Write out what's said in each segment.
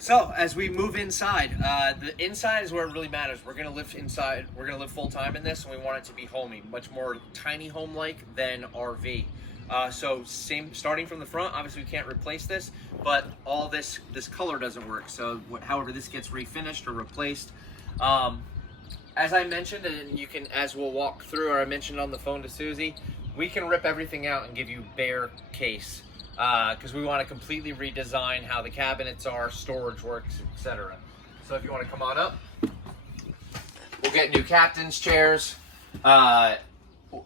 So as we move inside, the inside is where it really matters. We're gonna live inside. We're gonna live full time in this, and we want it to be homey, much more tiny home-like than RV. So same, starting from the front. Obviously, we can't replace this, but all this color doesn't work. So however this gets refinished or replaced. As I mentioned, and you can, as we'll walk through, or I mentioned on the phone to Susie, we can rip everything out and give you bare case. Because we want to completely redesign how the cabinets are, storage works, etc. So if you want to come on up, we'll get new captain's chairs. I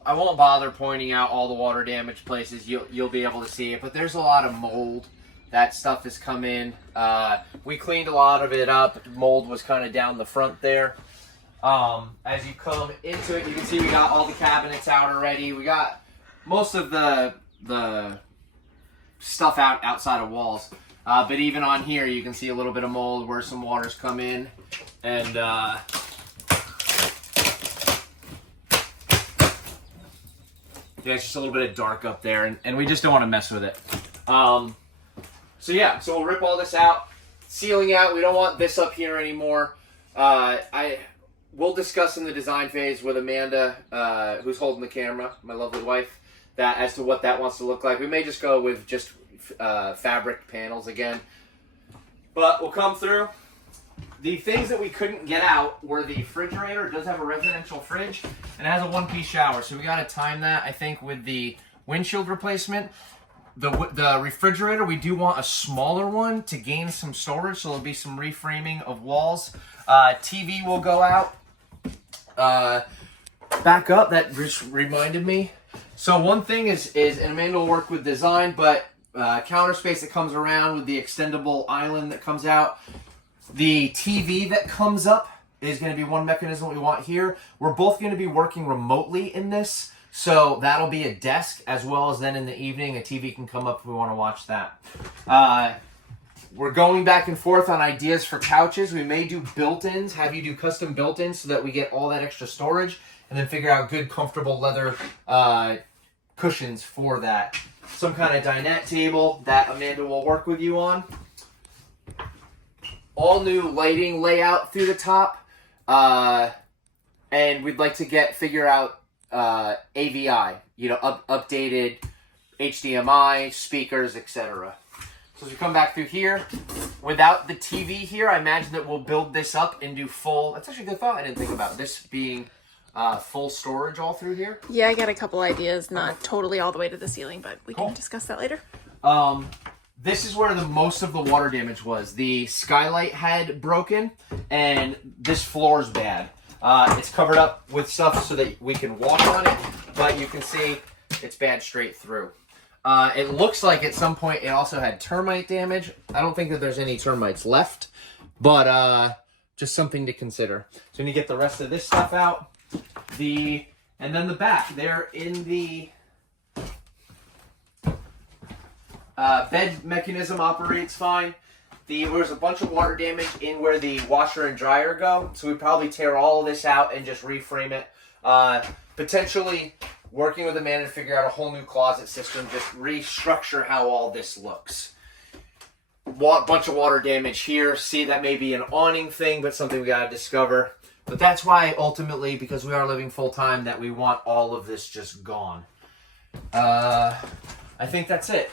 won't bother pointing out all the water damage places. You'll be able to see it, but there's a lot of mold. That stuff has come in. We cleaned a lot of it up. Mold was kind of down the front there. As you come into it, you can see we got all the cabinets out already. We got most of the stuff outside of walls, but even on here you can see a little bit of mold where some water's come in, and yeah, it's just a little bit of dark up there, and we just don't want to mess with it. So yeah, so we'll rip all this out, ceiling out. We don't want this up here anymore. We'll discuss in the design phase with Amanda, who's holding the camera, my lovely wife, that as to what that wants to look like. We may just go with just fabric panels again, but we'll come through. The things that we couldn't get out were the refrigerator. It does have a residential fridge and it has a one-piece shower, so we got to time that, I think, with the windshield replacement. The refrigerator, we do want a smaller one to gain some storage, so there'll be some reframing of walls. TV will go out. Back up, that just reminded me. So one thing is, and Amanda will work with design, but counter space that comes around with the extendable island that comes out. The TV that comes up is going to be one mechanism we want here. We're both going to be working remotely in this, so that'll be a desk, as well as then in the evening a TV can come up if we want to watch that. We're going back and forth on ideas for couches. We may do built-ins, have you do custom built-ins so that we get all that extra storage, and then figure out good, comfortable leather cushions for that. Some kind of dinette table that Amanda will work with you on. All new lighting layout through the top. And we'd like to figure out AVI, updated HDMI, speakers, etc. So as we come back through here, without the TV here, I imagine that we'll build this up into full, that's actually a good thought, I didn't think about this being full storage all through here. Yeah, I got a couple ideas, not totally all the way to the ceiling, but we can discuss that later. This is where the most of the water damage was. The skylight had broken, and this floor is bad. It's covered up with stuff so that we can walk on it, but you can see it's bad straight through. It looks like at some point it also had termite damage. I don't think that there's any termites left, but just something to consider. So when you get the rest of this stuff out, and then the back, there in the bed mechanism operates fine. There's a bunch of water damage in where the washer and dryer go, so we probably tear all of this out and just reframe it. Potentially working with Amanda to figure out a whole new closet system, just restructure how all this looks. Bunch of water damage here. See, that may be an awning thing, but something we gotta discover. But that's why, ultimately, because we are living full-time, that we want all of this just gone. I think that's it.